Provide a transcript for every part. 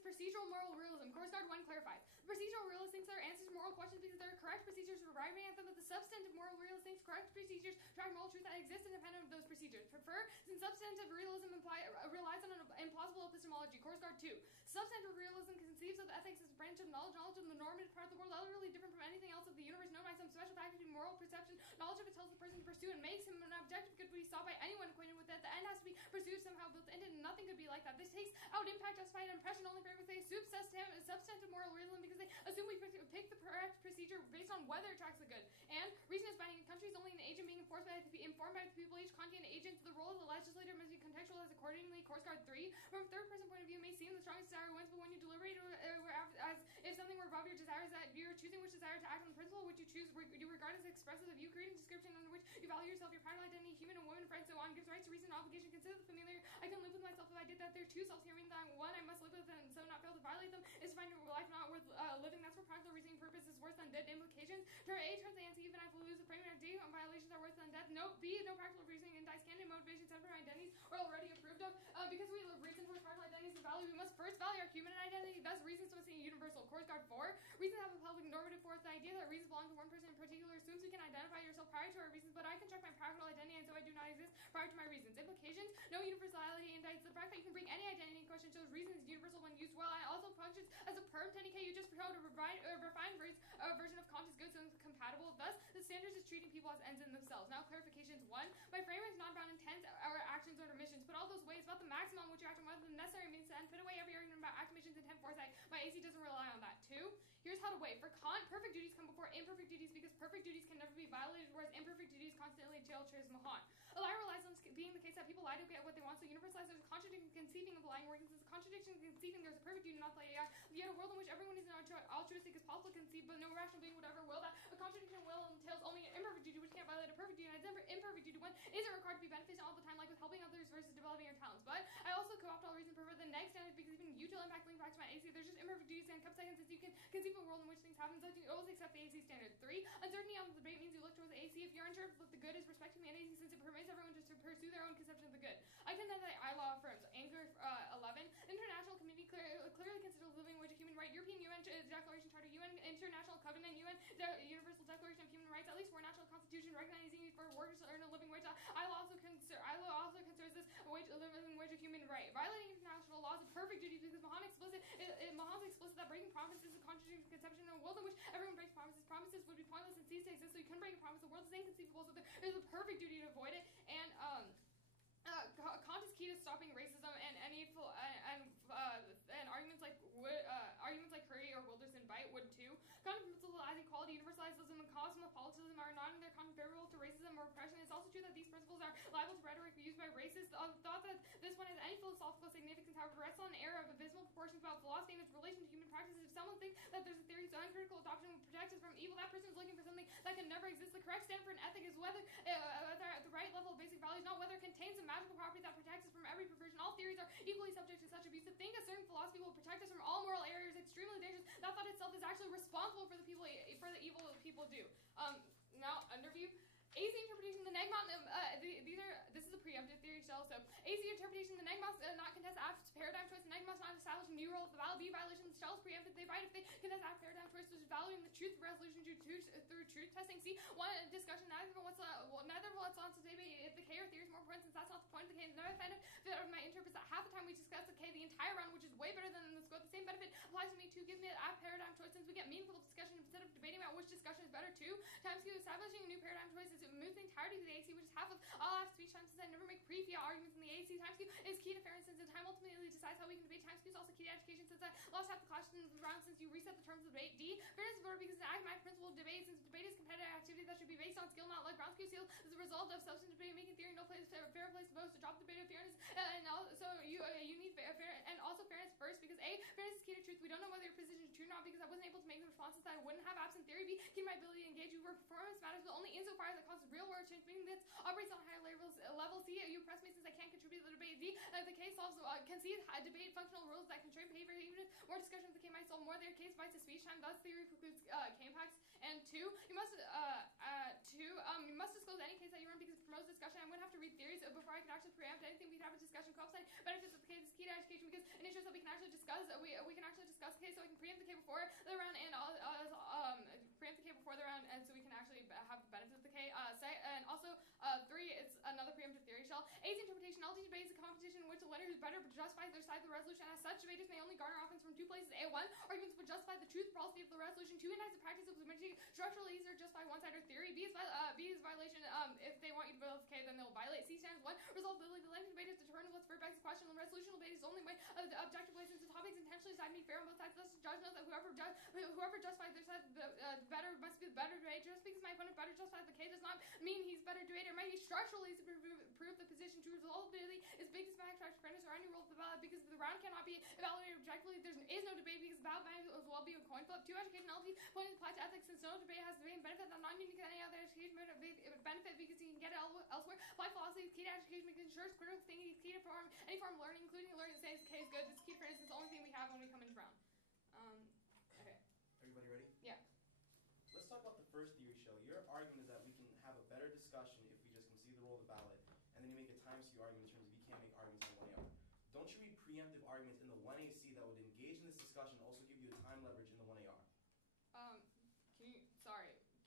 is procedural moral realism. Course Guard 1 clarifies. The procedural realist thinks there are answers to moral questions because there are correct procedures for arriving at them, but the substantive moral realist thinks correct procedures track moral truth that exist independent of those procedures. Prefer, since substantive realism relies on an implausible epistemology. Course Guard 2. Substantive realism conceives of ethics as a branch of knowledge of the normative part of the world, utterly different from anything else of the universe, known by some special faculty of moral perception. Knowledge of it tells the person to pursue and makes him an objective good to be sought by anyone acquainted with it. The end has to be pursued somehow built into it, and nothing could be like that. This takes out impact, justified, and impression only for they assume substantive moral realism because they assume we pick the correct procedure based on whether it tracks the good. And reason is binding. Country is only an agent being informed by the people. Each content agent, the role of the legislator must be contextualized accordingly. Course Guard 3. From a third-person point of view, it may seem the strongest desire wins, but when you deliberate as if something were above your desires, that you're choosing which desire to act on the principle which you choose, you regard as expressive of you, creating a description under which you value yourself, your private identity, human and woman, friend, so on, gives rights to reason and obligation. Consider the familiar. I can live with myself if I did that. There are two selves here, meaning that one I must live with and so not fail to violate them is to find your life not worth living. That's where practical reasoning purpose is worse than dead implications. Turn A turns the answer, even if we lose the frame of D on violations are worse than death. Note B, no practical reasoning indices candidate motivations, temporary identities are already approved of. Because we live reason towards practical identities and value, we must first value our human identity. Thus, reasons must be universal. Course Guard 4. Reasons have a public normative force. The idea that reasons belong to one person in particular assumes we can identify yourself prior to our reasons, but I construct my practical identity and so I do not exist prior to my reasons. Implications, no universality indicts the fact that you can bring any identity in question shows reason is universal when used well. It also functions as a perm 10k. You just showed a refined version of Kant is good, so it's compatible. Thus, the standards is treating people as ends in themselves. Now, clarifications. 1. My framework is not about intents or actions or missions. Put all those ways about the maximum on which you act and whether the necessary means to end. Put away every argument about act, missions, intent, foresight. My AC doesn't rely on that. 2. Here's how to weigh. For Kant, perfect duties come before imperfect duties because perfect duties can never be violated, whereas imperfect duties constantly jail-chairs Mahan. A lie relies on being the case that people lie to get what they want, so universalize there's a contradiction conceiving of lying, where there's a contradiction conceiving there's a perfect duty not like AI. Yet a world in which everyone is altruistic is possible to conceive, but no rational being would ever will that. A contradiction will entails only an imperfect duty, which can't violate a perfect duty, and an imperfect duty one isn't required to be beneficial all the time, like with helping others versus developing your talents. But I also co-opt all reason prefer the next standard because even util impact links back to my AC. There's just imperfect duties and cup seconds since you can conceive of a world in which things happen, so you always accept the AC standard. 3. Uncertainty on the debate means you look towards the AC. If you're unsure if the good is respecting the AC, since it permits everyone just to pursue their own conception of the good. I contend that I law affirms. Anchor 11. International community clearly considers living wage a human right. European UN Declaration Charter, UN International Covenant, UN Universal Declaration of Human Rights, at least 4 national constitution recognizing need for workers to earn a living wage. ILO also considers this a living wage a human right. Violating international laws is a perfect duty because Mahan's explicit that breaking promises is a contradiction to conception in a world in which everyone breaks promises. Promises would be pointless and cease to exist, so you couldn't break a promise. The world is inconceivable, so there is a perfect duty to avoid it. And Kant is key to stopping racism and arguments like Curry or Wilderson Bite would too. Kant principles as equality, universalism, and cosmopolitanism are not in their comparable to racism or oppression. It's also true that these principles are liable to rhetoric used by racists. The thought that this one has any philosophical significance, however, rests on an error of abysmal proportions about philosophy and its relation to human practices. If someone thinks that there's a theory so uncritical adoption will protect us from evil, that person is looking for something that can never exist. The correct standard for an ethic is whether at the right level of basic values, not whether it contains a magical property that protects us from every perversion. All theories are equally subject to such abuse. To think a certain philosophy will protect us from all moral errors is extremely dangerous. That thought itself is actually responsible for the evil people do. Now, underview. AC interpretation, the Negmont, this is a preemptive theory shell, so AC interpretation, the Negmont not contest after paradigm choice, the Negmont not establish a new role of the valid B violation, the shell is preempted, they write if they contest after paradigm choice, which is valuing the truth resolution through truth testing. C, one discussion, neither of what's on to debate if the K or theory is more important, since that's not the point of the K. Another benefit of my interpret is that half the time we discuss the K, the entire round, which is way better than the scope, the same benefit applies to me too, gives me an after paradigm choice, since we get meaningful discussion instead of debating about which discussion is better too. Times Q, establishing a new paradigm choice is to remove the entirety of the AC, which is half of all I have speech time, since I never make pre-fiat arguments in the AC. Times Q is key to fairness, since the time ultimately decides how we can debate. Times Q is also key to education, since I lost half the class in the round since you reset the terms of debate. D, fairness is better because it's an academic principle of debate, since debate is competitive activity that should be based on skill, not luck. Ground Q seal is a result of substantive debate making theory no place fair place to vote, to drop the debate of fairness, and also you need fair and also fairness first, because A, fairness is key to truth. We don't know whether your position is true or not because I wasn't able to make the responses that I wouldn't have absent theory. B, key to my ability to engage you where performance matters, but only insofar as it causes real world change, meaning that operates on higher levels. C, you press me since I can't contribute to the debate. D, the K solves concede debate functional rules that constrain behavior. Even if more discussion of the K might solve more, their case bites to speech time. Thus, theory precludes K impacts. And 2, you must disclose any case that you run because it promotes discussion. I wouldn't have to read theories before I could actually preempt anything. We'd have a discussion co-op benefits of the K. This is key to education because and it shows that we can actually discuss. We can actually discuss the case, so we can preempt the case before the round and preempt the case before the round, and so we can actually have the benefits of the case. And also 3, it's another preemptive theory shell. A's interpretation. LT debate is a competition in which the winner who's better justifies their side of the resolution. As such, debaters may only garner offense from 2 places. A1, arguments would justify the truth or falsity of the resolution. 2, enhance the practice of making structurally easier justify one side or theory. B is violation. If they want you to vote K, then they'll violate. C stands 1, resolvability. The length of debate is determined what's fair best question. The resolution debate is the only way of the objective way since the topics intentionally decide to be fair on both sides. Thus, the judge knows that whoever justifies their side better must be the better debater. Just because my opponent better justifies the K does not mean he's better debater. It might be structurally to prove the position. True resolvability is biggest fact fairness or any rule of the ballot because the round cannot be evaluated objectively. There is no debate because the ballot might as well be a coin flip. 2, educationality point is applied to ethics since no debate has debate benefit that not unique to any other education benefit because you can get it elsewhere. Apply philosophy is key to education because it ensures critical thinking is key to any form of learning, including learning that says K is good. This is key to fairness. It's the only thing we have when we come into round. Okay. Everybody ready? Yeah. Let's talk about the first theory shell. Your argument is that we can have a better discussion if we just concede the role of the ballot, and then you make a time skew argument in terms of you can't make arguments in the 1AR. Don't you read preemptive arguments in the 1AC that would engage in this discussion and also give you a time leverage in the 1AR?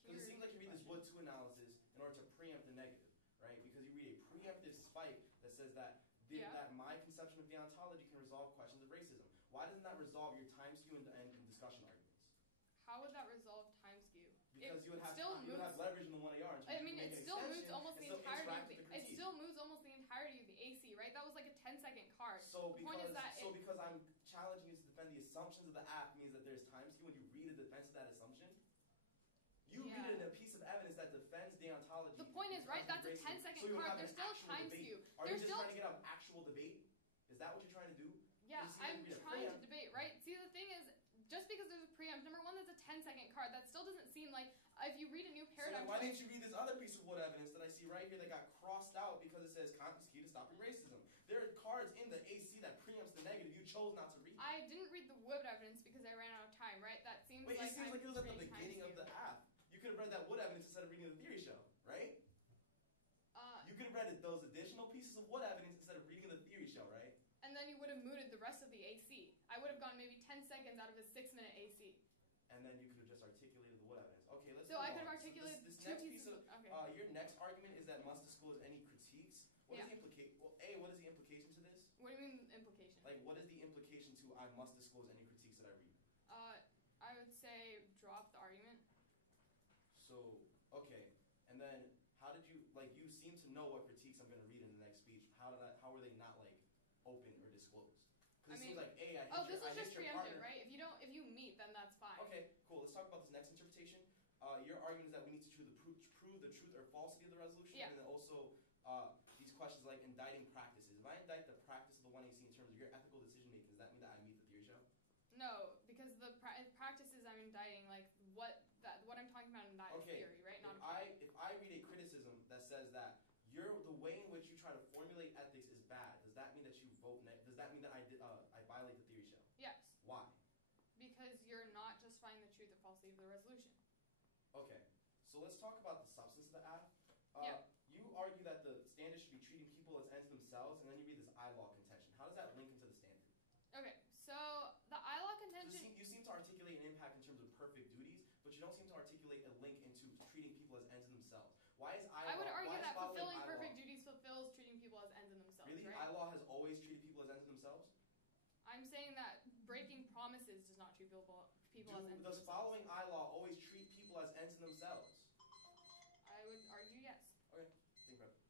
Because it seems like you read this would-to analysis in order to preempt the negative, right? Because you read a preemptive spike that says that that my conception of deontology can resolve questions of racism. Why doesn't that resolve your time skew and discussion arguments? How would that resolve time skew? Because you would have leverage in the 1AR. I mean, it still moves almost the entirety. It still moves almost the entirety of the AC, right? That was like a 10-second card. So because I'm challenging you to defend the assumptions of the act means that there's time skew when you read a defense of that assumption. You read it in a piece of evidence that defends deontology. The point is, right? That's a 10-second card. There's still time skew. Are you just trying to get out actual debate? Is that what you're trying to do? Yeah, I'm trying to debate, right? See, the thing is, just because there's a preempt, number 1, that's a 10-second card. That still doesn't seem like, if you read a new paradigm... So why didn't you read this other piece of wood evidence that I see right here that got crossed out because it says content is key to stopping racism? There are cards in the AC that preempts the negative. You chose not to read. I didn't read the wood evidence because I ran out of time, right? That seems like... Wait, it seems like it was at the beginning of the app. You could have read that wood evidence instead of reading the theory shell, right? You could have read those additional pieces of wood evidence instead of reading the theory shell, right? And then you would have mooted the rest of the AC. I would have gone maybe 10 seconds out of a 6-minute AC. And then you could have just articulated the wood evidence. Okay, let's So I could have articulated this two next pieces piece of... okay. Your next argument is that must disclose any critiques. What is the implication? Well, A, what is the implication to this? What do you mean implication? Like, what is the implication to I must disclose any critiques that I read? I would say drop the argument. So, okay. And then how did you... Like, you seem to know what critiques I'm going to read in the next speech. How were they not, like, open or disclosed? Because it seems like, A, this was just preemptive, right? If you meet, then that's fine. Okay, cool. Let's talk about this next interpretation. Your argument is that we need to prove the truth or falsity of the resolution, and then also these questions like indicting practices. If I indict the practice of the 1AC in terms of your ethical decision making, does that mean that I meet the theory shell? No, because the practices I'm indicting, like what I'm talking about in that is theory, right? If I read a criticism that says that the way in which you try to formulate ethics is bad, does that mean that you vote? Does that mean that I violate the theory shell? Yes. Why? Because you're not justifying the truth or falsity of the resolution. Okay, so let's talk about the substance of the act. You argue that the standard should be treating people as ends themselves, and then you read this I-law contention. How does that link into the standard? Okay, so the I-law contention... You seem to articulate an impact in terms of perfect duties, but you don't seem to articulate a link into treating people as ends in themselves. Why is I-law... I would argue that fulfilling perfect duties fulfills treating people as ends in themselves, really? Right? I-law has always treated people as ends in themselves? I'm saying that breaking promises does not treat people as ends in themselves. Does following I-law always treat people as ends in themselves? I would argue yes. Okay, think about it.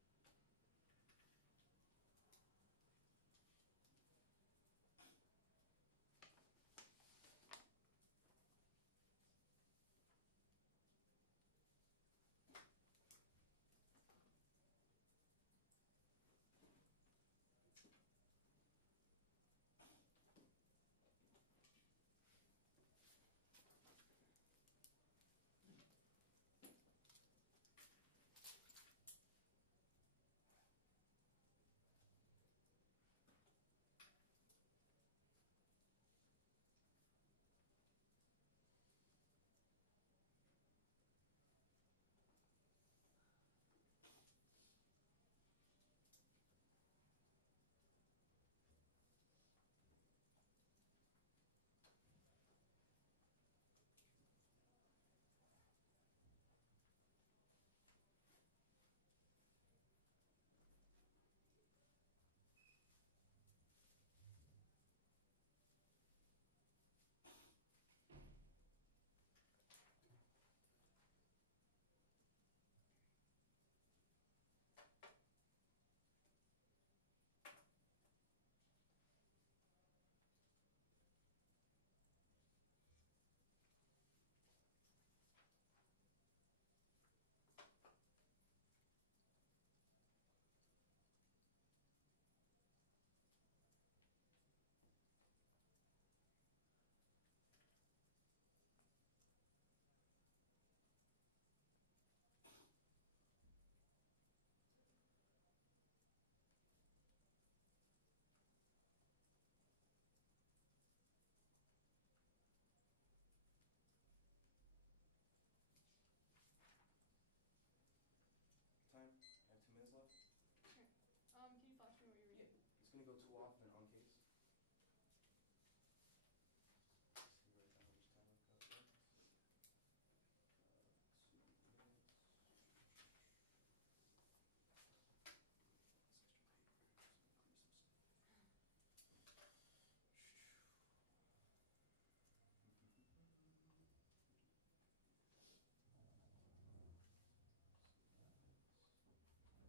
go too often and uncase. See right now which time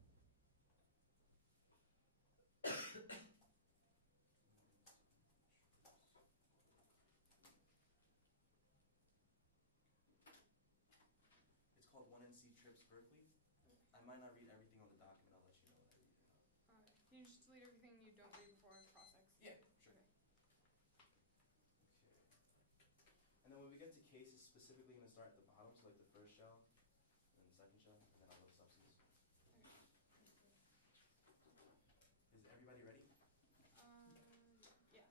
I've got there. 2 minutes. It's called 1NC Trips Berkeley. I might not read everything on the document. I'll let you know when I read it. Okay. Can you just delete everything you don't read before cross-X? Yeah, sure. Okay. Okay. And then when we get to cases, specifically going to start at the bottom, so like the first shell, and then the second shell, and then I'll go to substance. Okay. Is everybody ready? Yeah.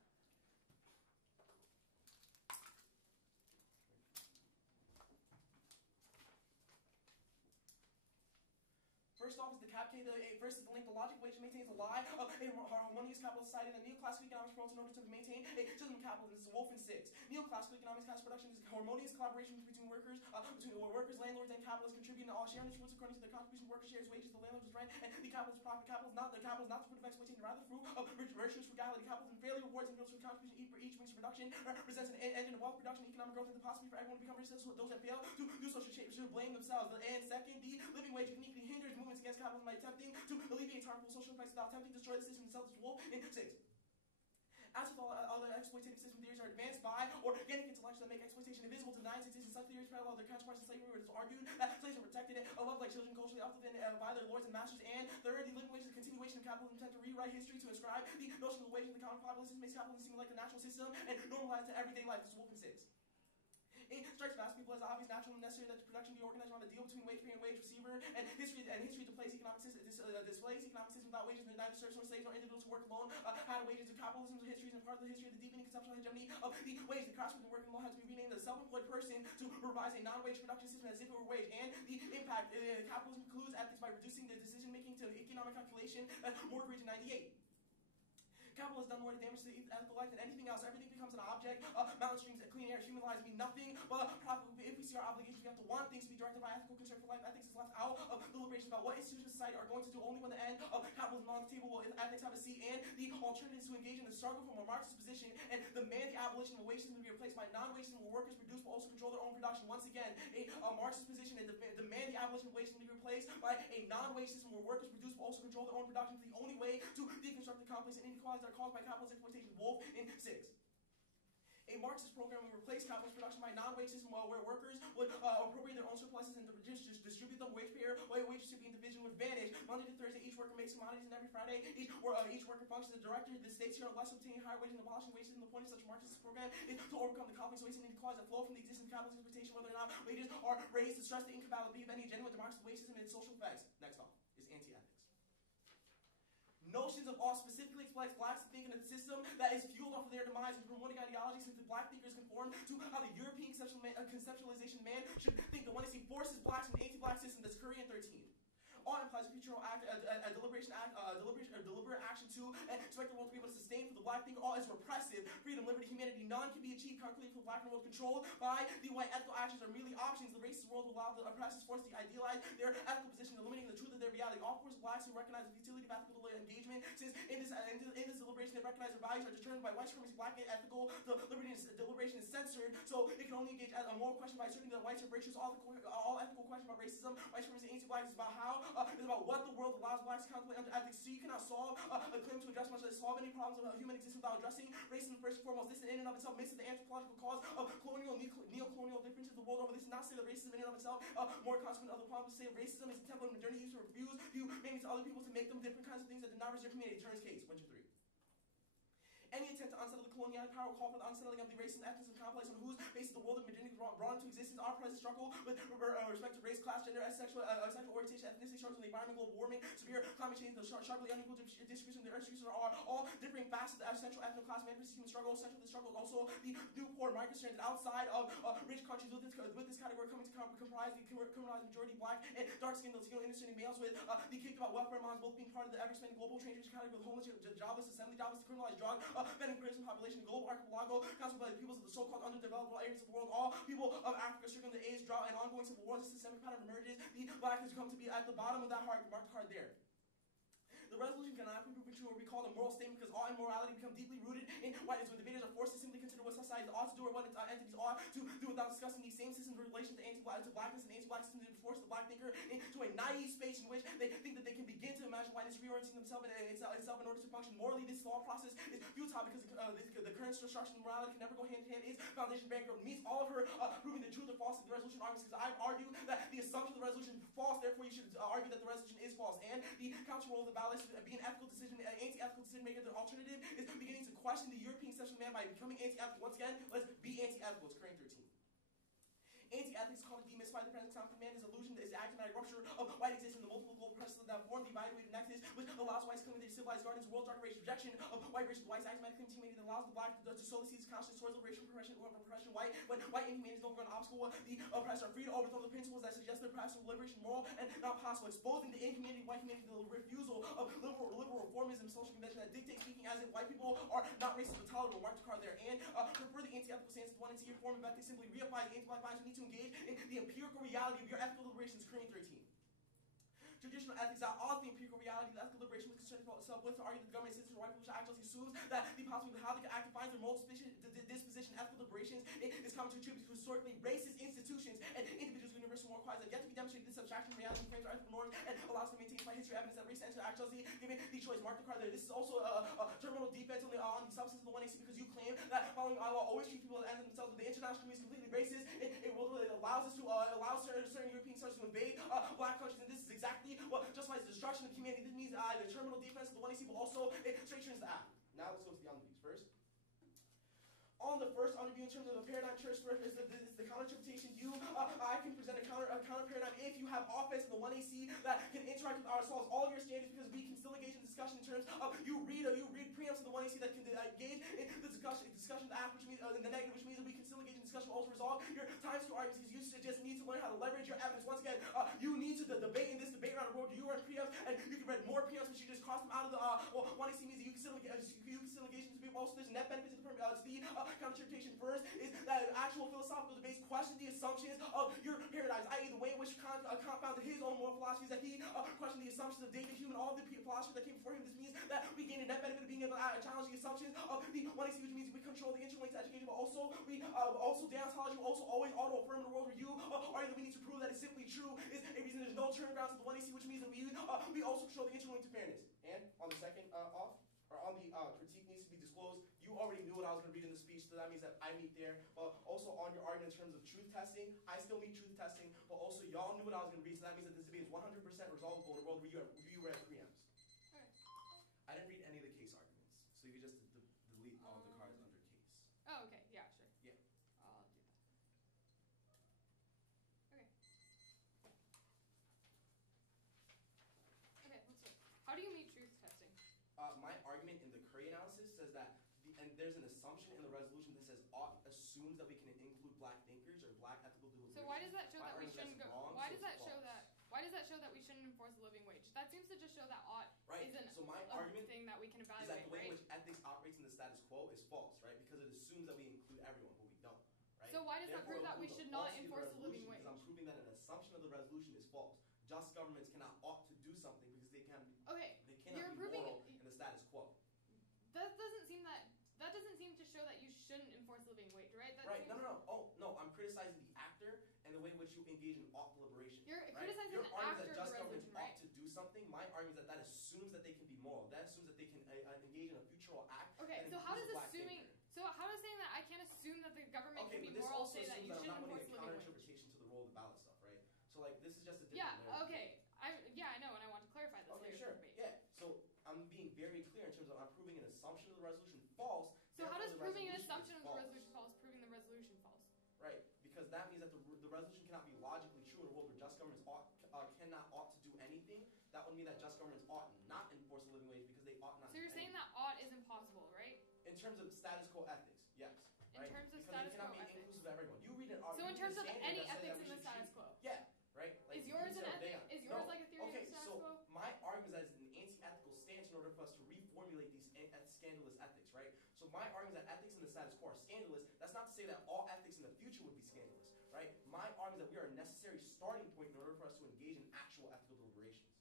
First off is the cap K. First is the link. The logic of which maintains a lie of a harmonious capitalist society. And the neoclassical economics promotes in order to maintain a system of capitalism. This is Wolf and Six. Neoclassical economics class production is harmonious collaboration between workers, landlords, and capitalists contributing to all sharing the fruits according to the contribution. Worker shares wages, the landlord's rent, and the capitalist profit. Capital is not the fruit of exploitation, rather the fruit of virtuous frugality. Capitalism fairly rewards and builds for contribution. Each brings production, represents an engine of wealth production, economic growth, and the possibility for everyone to become rich. Those that fail to do so should blame themselves. And second, the living wage uniquely hinders movements against capitalism by attempting to alleviate harmful social effects without attempting to destroy the system itself. This Wolf in 6. As with all other exploitative system theories are advanced by organic intellects that make exploitation invisible to nines existence. Such theories parallel their counterparts in slavery, where it is argued that slaves are protected and loved like children, culturally uplifted by their lords and masters. And third, the living wage is a continuation of capitalism, intent to rewrite history to ascribe the notion of the wage of the common populace. This makes capitalism seem like the natural system and normalize to everyday life. This is Wolf in 6. It strikes vast people as obvious, natural, and necessary that the production be organized around a deal between wage payer and wage receiver, and history displays economic system without wages, and neither serfs nor slaves nor individuals who work alone had wages. To capitalism's history and part of the history of the deepening conceptual hegemony of the wage. The craftsman working alone had to be renamed the self-employed person to revise a non-wage production system as if it were wage. And the impact capitalism includes ethics by reducing the decision making to economic calculation. More Region 98. Capital has done more to damage to the ethical life than anything else. Everything becomes an object. Mountain streams, clean air, human lives mean nothing. But if we see our obligations, we have to want things to be directed by ethical concern for life. Ethics is left out of deliberations about what institutions of society are going to do only when the end of capitalism on the table will ethics have a seat. And the alternatives to engage in the struggle from a Marxist position and demand the abolition of a wage system to be replaced by a non-wage system where workers produce but also control their own production. Once again, a Marxist position and demand the abolition of wage system to be replaced by a non-wage system where workers produce but also control their own production is the only way to deconstruct the complex and inequalities that are caused by capitalist exploitation. Wolf in 6. A Marxist program will replace capitalist production by a non-wage system where workers would appropriate their own surpluses and just distribute them. Wage payer, wage recipient division would vanish. Monday to Thursday, each worker makes commodities, and every Friday, each worker functions as a director. The states here are less obtaining higher wages and abolishing wage system. The point of such a Marxist program is to overcome the complex waste and inequalities that flow from the existence of capitalist exploitation, whether or not wages are raised, to stress the incompatibility of any genuine democracy, wage system, and its social effects. Next off is anti-ethics. Notions of all specifically exploits blacks to think in a system that is fueled off of their demise and promoting ideologies since the black thinkers conform to how the European conceptualization of man should think. The one that forces blacks in an anti-black system that's Curry and 13. All implies a future act, a deliberate action to expect the world to be able to sustain for the black thing. All is repressive. Freedom, liberty, humanity, none can be achieved calculated for the black world controlled by the white. Ethical actions are merely options. The racist world will allow the oppressors forced to idealize their ethical position, eliminating the truth of their reality. All force blacks who recognize the futility of ethical engagement, since in this deliberation they recognize their values are determined by white supremacy. Black ethical deliberation is censored, so it can only engage a moral question by asserting that whites are virtuous. All ethical questions about racism, white supremacy, anti-blacks is about how is about what the world allows blacks to contemplate under ethics. So you cannot solve a claim to address much less solve any problems of human existence without addressing racism first and foremost. This in and of itself misses the anthropological cause of colonial neo-colonial differences the world over. This is not to say that racism in and of itself more consequent of the problems. To say racism is a template of modernity used to refuse humanity to other people to make them different kinds of things that did not reserve humanity. Turns case, Winter 3. Any attempt to unsettle the colonial power will call for the unsettling of the race and ethnic complex on whose basis the world of modernity brought into existence. Our present struggle with respect to race, class, gender, sexual orientation, ethnicity, struggles in the environment, global warming, severe climate change, the sharply unequal distribution of the earth's resources are all differing facets of central ethnic class manifest human struggle. Central to the struggle is also the new poor migrant stranded outside of rich countries with this category coming to comprise the criminalized majority black and dark-skinned Latino inner-city males with the kicked about welfare moms both being part of the ever-expanding global transition category with homeless, jobless, assembly jobless, criminalized drug, men and prison population, global archipelago, constituted by the peoples of the so-called underdeveloped areas of the world, all people of Africa struggling with AIDS, drought, and ongoing civil wars. This systemic pattern emerges. The black has come to be at the bottom of that heart, marked hard there. The resolution cannot be proven true or be called a moral statement because all immorality becomes deeply rooted in whiteness when debaters are forced to simply consider what society ought to do or what its entities ought to do without discussing these same systems in relation to blackness and anti-black systems and force the black thinker into a naive space in which they think that they can begin to imagine whiteness reorienting themselves in order to function morally. This thought process is futile because the current structure of morality can never go hand in hand. Its foundation bankrupt meets all of her proving the truth or falsity of the resolution arguments because I've argued that the assumption of the resolution is false, therefore you should argue that the resolution is false. And the counter role of the ballot is being ethical decision, anti-ethical decision maker. The alternative is beginning to question the European conception of man by becoming anti-ethical. Once again, let's be anti-ethical. It's Korean 13. Anti-ethics call it demystify the present time for man is illusion that is acting by a rupture of white existence in the multiple global processes that form the evaluated nexus, which allows whites to come into their civilized gardens, world dark race rejection of white race, white axiomatic inhumanity that allows the black to sow the seeds conscious towards the racial repression white when white inhumanity is no longer an obstacle. The oppressed are free to overthrow the principles that suggest their path to liberation moral and not possible, exposing the inhumanity of white humanity to the refusal of liberal reformism, social convention that dictate speaking as if white people are not racist but tolerable. Mark the card there. And for further anti-ethical stance, one into your form of ethics simply reapply the anti-black bias. We need to engage in the empirical reality of your ethical deliberations. Korean 13. Traditional ethics are all the empirical reality of ethical liberation was concerned about itself with to argue that the government citizens or white people should actually assume that the possibility of how they can act defines their moral disposition. Ethical deliberations is common to attribute to historically racist institutions and individuals with universal moral qualities that yet to be demonstrated. This abstraction reality frames our ethical norms and allows them to maintain by history evidence that race and actually given the choice. Mark the card there. This is also a terminal defense on the substance of the 1AC because you claim that following our law always treats people as ends themselves. The international community is completely racist. It allows us to allow certain European countries to invade black countries, and this is exactly what justifies the destruction of humanity. This means the terminal defense of the 1AC, but also it straight turns the act. Now let's go to the underviews first. On the first underview, in terms of the paradigm church is the counter-interpretation view. I can present a counter paradigm if you have offense in the 1AC that can interact with ourselves, all your standards, because we can still engage in discussion in terms of you read preamps in the 1AC that can engage in the discussion of the act, which means in the negative, which means that we can still engage in discussion, also resolve your times to arguments, because you just need to learn how to leverage your evidence. Once again, you need to debate in this debate around the world. You read preamps, and you can read more preamps, but you just cross them out of the 1AC means that you can still engage in this debate. Also, there's net benefit to the counter-interpretation first is that actual philosophical debates question the assumptions of your paradigms, i.e. the way in which Kant confounded his own moral philosophies, that he questioned the assumptions of David Hume and all the philosophers that came before him. This means that we gain a net benefit of being able to challenge the assumptions of the 1AC, which means we control the interlinks to education, but also we also deontology, also always auto-affirm the world review, argue that we need to prove that it's simply true is a reason there's no turnarounds to the 1AC, which means that we also control the interlink to fairness. And on the second on the critique needs to be disclosed. You already knew what I was going to read in the speech, so that means that I meet there. But also on your argument in terms of truth testing, I still meet truth testing, but also y'all knew what I was going to read, so that means that this debate is 100% resolvable in a world where you read preamps. Okay. I didn't read any of the case arguments, so you could just delete all of the cards under case. Oh, okay. Yeah, sure. Yeah. I'll do that. Okay. Okay, let's see. How do you meet truth testing? My argument in the Curry analysis says that, and there's an assumption in the resolution that says assumes that we can include black thinkers or black ethical deliberations. So why does that show that we shouldn't go? Wrong, why so does that show that? Why does that show that we shouldn't enforce the living wage? That seems to just show that ought isn't so my a argument thing that we can is evaluate, that the way right? in which ethics operates in the status quo is false, right? Because it assumes that we include everyone, but we don't, right? So why does that prove that we should not enforce the living wage? Because I'm proving that an assumption of the resolution is false. Just governments cannot ought to do something because they cannot be moral in the status quo. That doesn't seem to show that you shouldn't enforce the living wage, right? That Right. No. Oh, no. I'm criticizing the actor and the way in which you engage in ought deliberation. You're right? criticizing Your the argument actor that of just the governments resolution, right? ought to do something. My argument is that assumes that they can be moral. That assumes that they can engage in a futural act. Okay, so how does saying that I can't assume that the government can be moral say that you shouldn't enforce the living wage? Counter-interpretation to the role of the ballot stuff, right? So like this is just a different Yeah, okay. I know, and I want to clarify this Okay, later sure. in the debate. Yeah. So I'm being very clear in terms of I'm proving an assumption of the resolution false. So how does therefore the proving an resolution is assumption of the false. resolution false proving the resolution false? Right, because that means that the resolution cannot be logically true in a world where just governments ought to do anything. That would mean that just governments ought not enforce a living wage because they ought not. So you're do saying anything. that ought is impossible, right? In terms of status quo ethics, yes. In Right? terms of because status it cannot quo be ethics. inclusive of everyone. You read an So in terms of any ethics in the status quo. Yeah, right. Like Is yours an ethic? Deon. Is yours No. like a theory Okay, of the status so quo? my argument is that it's an anti-ethical stance in order for us to reformulate these scandalous ethics, right? So my argument is that ethics in the status quo are scandalous. That's not to say that all ethics in the future would be scandalous, right? My argument is that we are a necessary starting point in order for us to engage in actual ethical deliberations.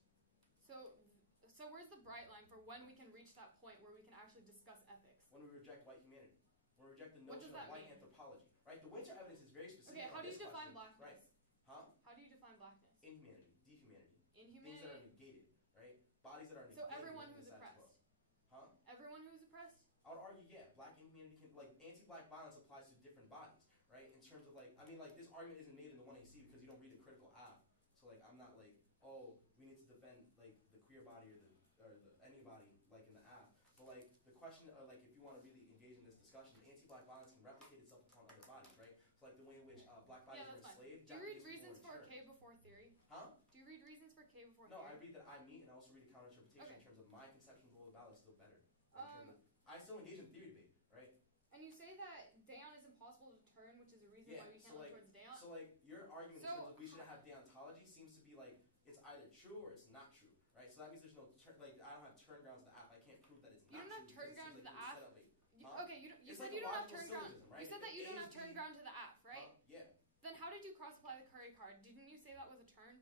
So where's the bright line for when we can reach that point where we can actually discuss ethics? When we reject white humanity. When we reject the What notion does of that white mean? anthropology, right? The Winter evidence is very specific. Okay, how on do you this define question, blackness? right? Huh? How do you define blackness? Inhumanity, dehumanity. Things that Inhumanity? are negated, right? Bodies that are So negated. everyone in the who's status oppressed. quo. Huh? Everyone who's oppressed? I would argue, yeah, black inhumanity can, like, anti-black violence applies to different bodies, right? In terms of, like, I mean, like, this argument isn't made in the 1AC because you don't read a critical app. So, like, I'm not like, oh, we need to defend, like, the queer body or anybody, like, in the app. But, like, the question, like, if you want to really engage in this discussion, anti-black violence can replicate itself upon other bodies, right? So, like, the way in which black bodies were enslaved. Do you read Japanese people Reasons for were interned. K before Theory? Huh? Do you read Reasons for K before No, I Theory? read that I meet, and I also read a counter-interpretation Okay. in terms of my conception of the role of the ballot is still better. Um, I still engage in theory debate, right? And you say that Daon is impossible to determine, which is a reason Yeah, why we so, can't look like, towards Daon. So, like, your argument in So- terms of we should have deontology seems to be like it's either true or it's not true, right? So that means there's no like I don't have turn grounds to the app. I can't prove that it's You not don't have true turn because it ground seems to the like app? it was set up late. You, Huh? okay, you It's said like you a don't have logical turn ground. syllogism, right? You said that you A don't is have turn B. ground to the app, right? Yeah. Then how did you cross apply the Curry card? Didn't you say that was a turn?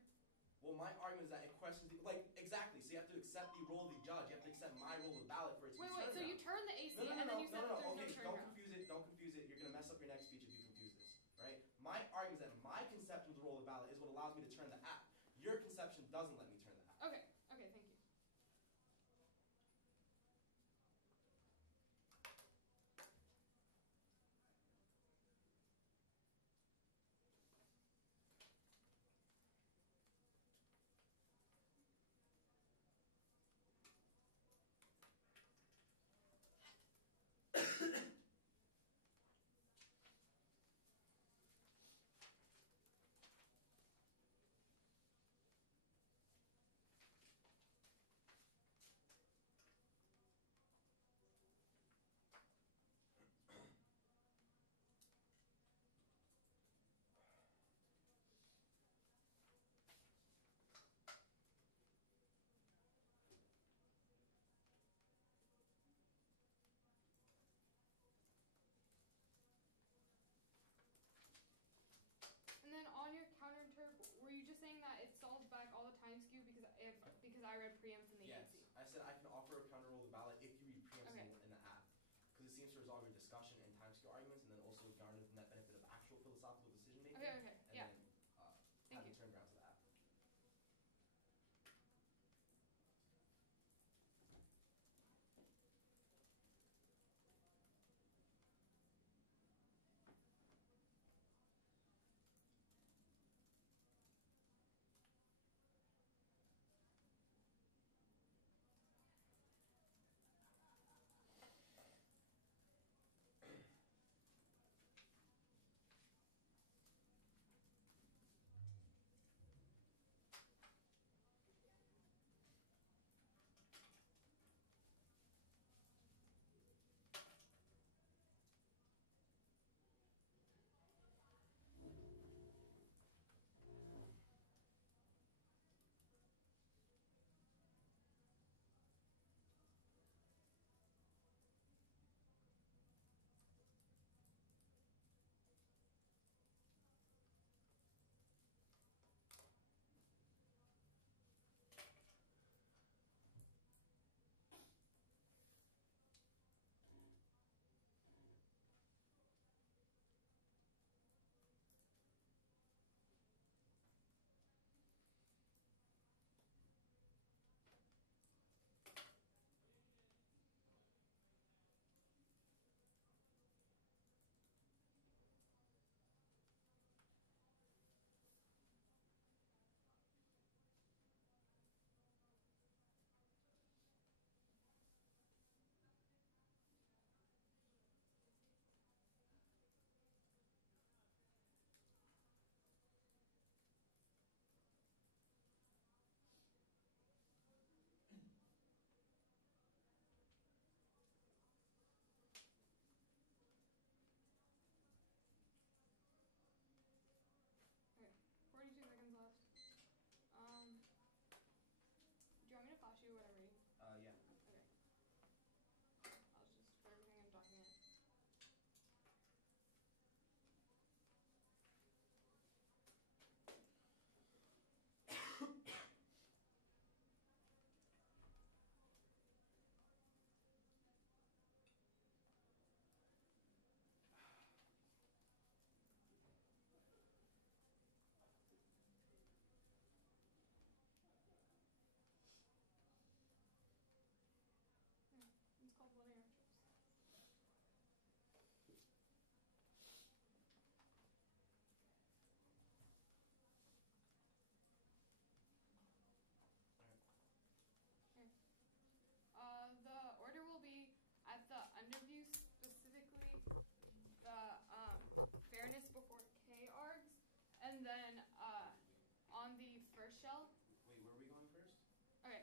Well, my argument is that it questions the, like exactly. So you have to accept the role of the judge. You have to accept my role of the ballot for it to be Wait, turn so you ground. turn the AC No, and then you said that there's okay, no turn don't ground. confuse it. Don't confuse it. You're gonna mess up your next speech if you confuse this, right? My argument is that my conception of the role of the ballot is what allows me to turn the app. Your conception doesn't let me turn the app. Okay, thank you. And then on your counter-interp, were you just saying that it solves back all the time skew because I read preempts in the Yes, AC? I said I can offer a counter role of the ballot if you read preempts Okay. in the app, because it seems to resolve your discussion and time scale arguments, and then also garner the net benefit of actual philosophical decision making. Okay, and yeah. then Thank having you. turn grounds to the app.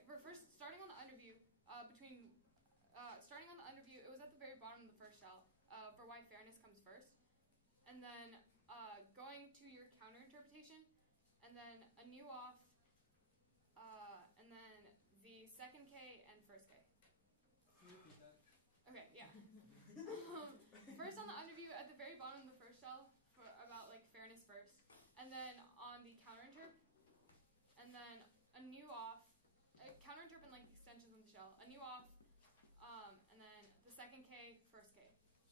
we're first starting on the underview, starting on the underview, it was at the very bottom of the first shell, for why fairness comes first. And then going to your counter interpretation, and then a new off, and then the second K and first K. Can you repeat that? Okay, yeah. First on the underview at the very bottom of the first shell, for about like fairness first, and then on the counter interp, and then a new off, counter interp and like extensions of the shell, a new off, and then the second K, first K.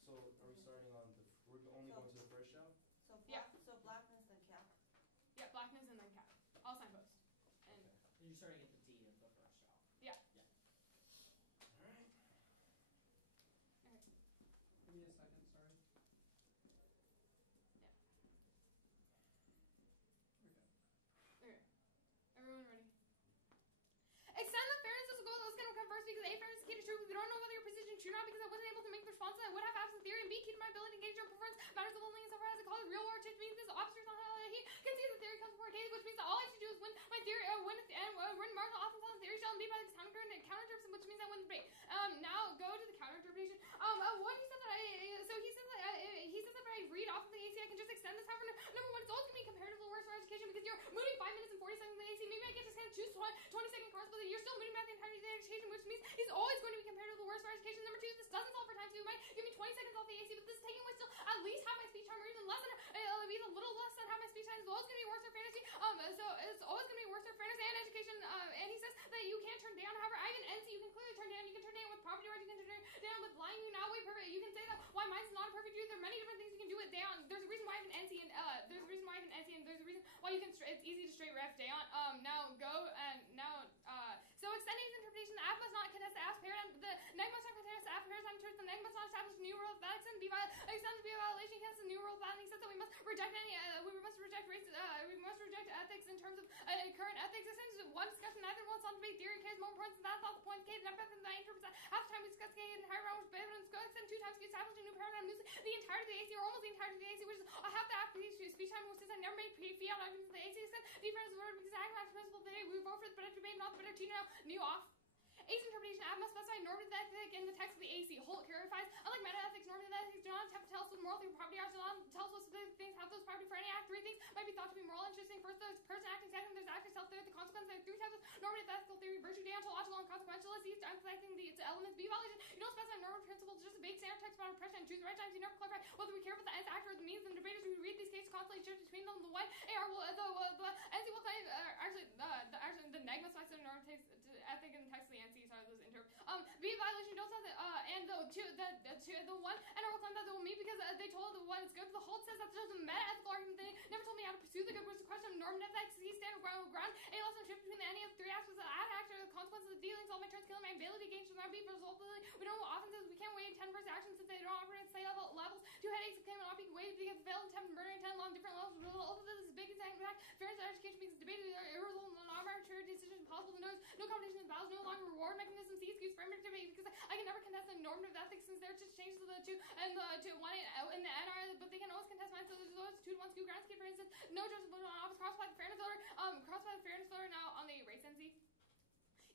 So are we starting on the? We're only going to the first shell. So Yeah. So blackness then cap. Yeah, blackness and then cap. All signpost. And Okay. You're starting at the D of the first shell. yeah. All right. Okay. Give me a second, sorry. Yeah. We're good. Okay. Everyone ready? Extend the fairness as a goal. Let's come first because A, fairness is key to truth. We don't know whether your position is true or not because I wasn't able to make the response that I would have absent theory. And B, key to my ability to engage your performance matters the only so far as I call it real world change means this obstacles on how he can see the theory comes before case, which means that all I have to do is win my theory, win at the end, win marginal often on the theory shell and be by the counter interpretation, which means I win the debate. Now go to the counter interpretation. What he said that he says that if I read off of the AC, I can just extend this. However, number one, it's always going to be comparatively worse for education because you're moving 5 minutes and 40 seconds in the AC. Maybe I get to kind of choose 20-second cards, but you're still moving back the entirety of the education, which means he's always going to be comparatively worse for education. Number two, this doesn't solve for time, so you might give me 20 seconds off the AC, but this is taking away still at least half my speech time, or even less than, even a little less than half my speech time. It's always going to be worse for fairness. So it's always going to be worse for fairness and education. And he says that you can't turn down. However, I have an NC. You can clearly turn down. You can turn down with property rights. You can turn down with lying. You now way perfect. You can say that why mine's not a perfect truth. There are many different things you can do with down. There's a reason why I have an NC, and there's a reason why I have an NC, and there's a reason why you can. It's easy to straight ref down. Now go and now. So extending his interpretation, the app must not contest the app's paradigm. The neg must not contest the app's paradigm truth. The neg must not establish new rule of ethics and extend to be a violation against the new rule of ethics. He says that we must reject we must reject ethics in terms of current ethics. Essentially, one discussion neither wants on debate theory. K is more important than that's not the point. K is not better than the interprets that half the time we discuss K in entire round with evidence go extend 2 times to establish a new paradigm moves the entirety of the AC or almost the entirety of the AC, which is half the application speech time, which since I never made fiat arguments in the AC extent difference is word because I have principle today we vote for the better debate, not the better team now. New off. AC interpretation app must specify normative ethic in the text of the AC. Holt clarifies, unlike meta-ethics, normative ethics do not attempt to tell us what moral things property are, do not tell us what specific things have those property for any act. 3 things might be thought to be moral interesting. First, there's person acting. Second, there's actor self. Third, the consequence. There are 3 types of normative ethical theory: virtue, deontological, and consequentialist. Each emphasizing the elements. B violation. You don't specify normative principles, just a vague standard text about oppression and choose the right times. You never clarify whether we care about the ends, actor, or the means. And debaters who read these cases constantly shift between them. The one AR will the NC will claim the neg must specify normative ethic in the text of the NC. Sorry, those interp. B violation don't say that, and the one and I will claim that they will meet because they told the one is good. The Holt says that there's a meta-ethical argument. They never told me how to pursue the good, which is a question of normative ethics. He standard ground. A lesson shift between the any of 3 aspects of the ad actor, the consequences of dealings, all my turns, killing my ability gains from that B result. We don't know often says we can't weigh 10 first actions since they don't operate at the same levels. 2 headaches claim not be weighed because failed attempt and murdering 10 along different levels. All of this is big impact. Fairness of education being debated are irresolvable, non-arbitrary decisions possible to notice. No competition in battles, no longer reward mechanism. C excuse framework debate because I can never contest the normative ethics since they're just changes to the 2 and the 2 1 in the NR, but they can always contest mine. So there's those 2 to 1 skew ground skip for instance. No judgment on office cross by the fairness order. Cross by the fairness order now on the race NC.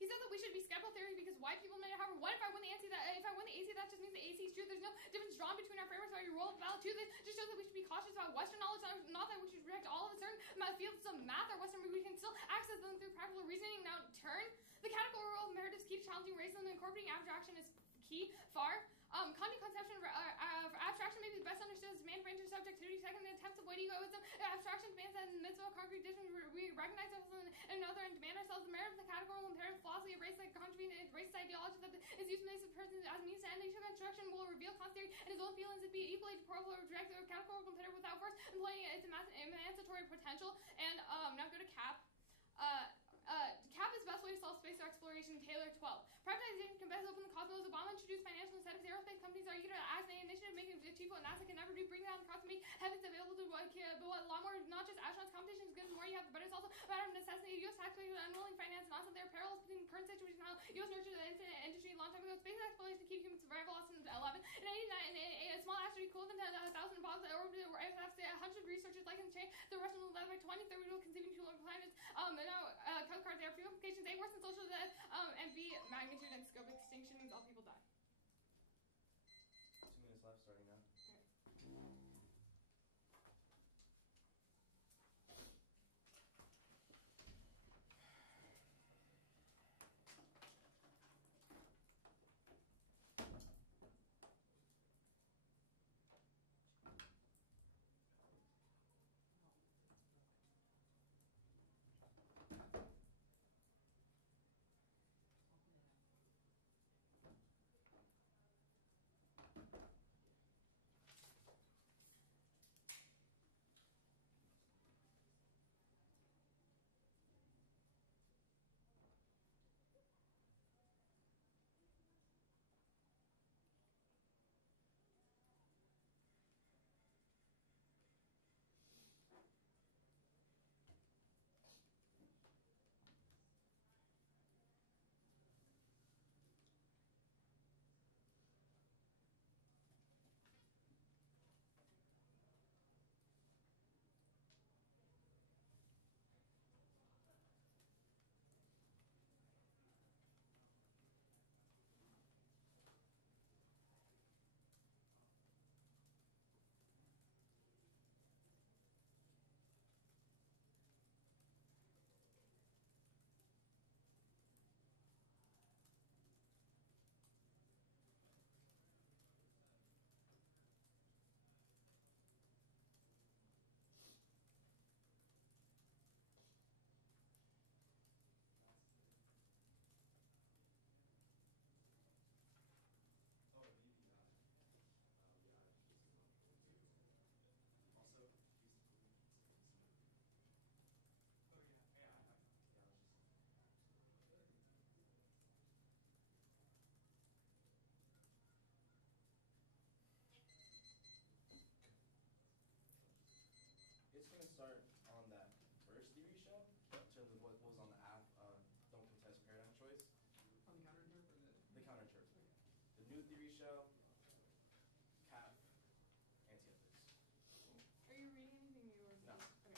He says that we should be skeptical theory because white people made it. However, what if I win the AC? If I win the AC, that just means the AC is true. There's no difference drawn between our frameworks by your role of valid. 2, this just shows that we should be cautious about Western knowledge. Not that we should reject all of a certain fields of math or Western, but we can still access them through practical reasoning. Now, turn the categorical role of merit is key to challenging racism. And incorporating abstraction is key. Far. Content conception of abstraction may be best understood as demand for intersubjectivity. Second, the attempts of weighty egoism. Abstraction demands that in the midst of a concrete distance, we recognize ourselves in another and demand ourselves. The merit of the categorical imperative philosophy of race, like contributing to racist ideology that is used to make the person as means to end nation construction will reveal class theory and his own feelings to be equally deplorable or direct or categorical competitor without force, employing its emancipatory potential. And now go to CAP. CAP is the best way to solve space exploration. Taylor 12. Privatization can best open the cosmos. Obama introduced financial incentives. Aerospace companies are eager to ask an initiative making it achieve what NASA can never do. Bring down the cost to make heavens available to but a lot more, not just astronauts. Competition is good. The more you have, the better. It's also a matter of necessity. U.S. taxpayers are unwilling finance NASA. There are parallels between the current situation and how U.S. nurtured the infinite industry a long time ago. Space exploration to keep human survival lost in 11. In 89, a small asteroid equivalent to 1,000 bombs that orbited where 100 researchers like in the chain. The Russian will by 2030 will conceiving 2 planets. Now, code cards there. Few implications. A worse than social death. starting now. It's going to start on that first theory shell in terms of what was on the app, don't contest paradigm choice. On the counterintuitive or The counterintuitive. Okay. The new theory shell, cap, anti-ethics. Are you reading anything new or? No. Okay.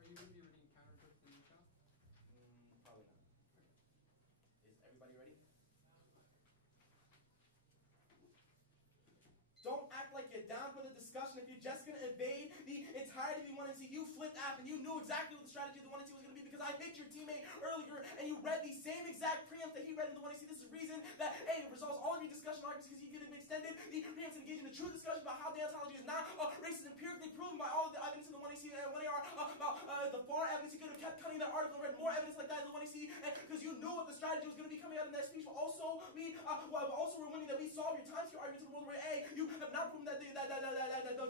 Are you going to be reading counterintuitive the new show? Probably not. Okay. Is everybody ready? Don't act like you're down for the discussion if you're just going to evade the entirety of the 1NC. You flipped app and you knew exactly what the strategy of the 1NC was going to be because I picked your teammate earlier and you read the same exact preamp that he read in the 1NC. This is the reason that, A, it resolves all of your discussion arguments because you could have extended the preamps to engage in the true discussion about how deontology is not racist, empirically proven by all of the evidence in the 1AC and 1AR about the far evidence. You could have kept cutting that article and read more evidence like that in the 1AC because you knew what the strategy was going to be coming out in that speech. But also, we're winning that we solve your time-scale arguments in the world where, A, you have not proven that the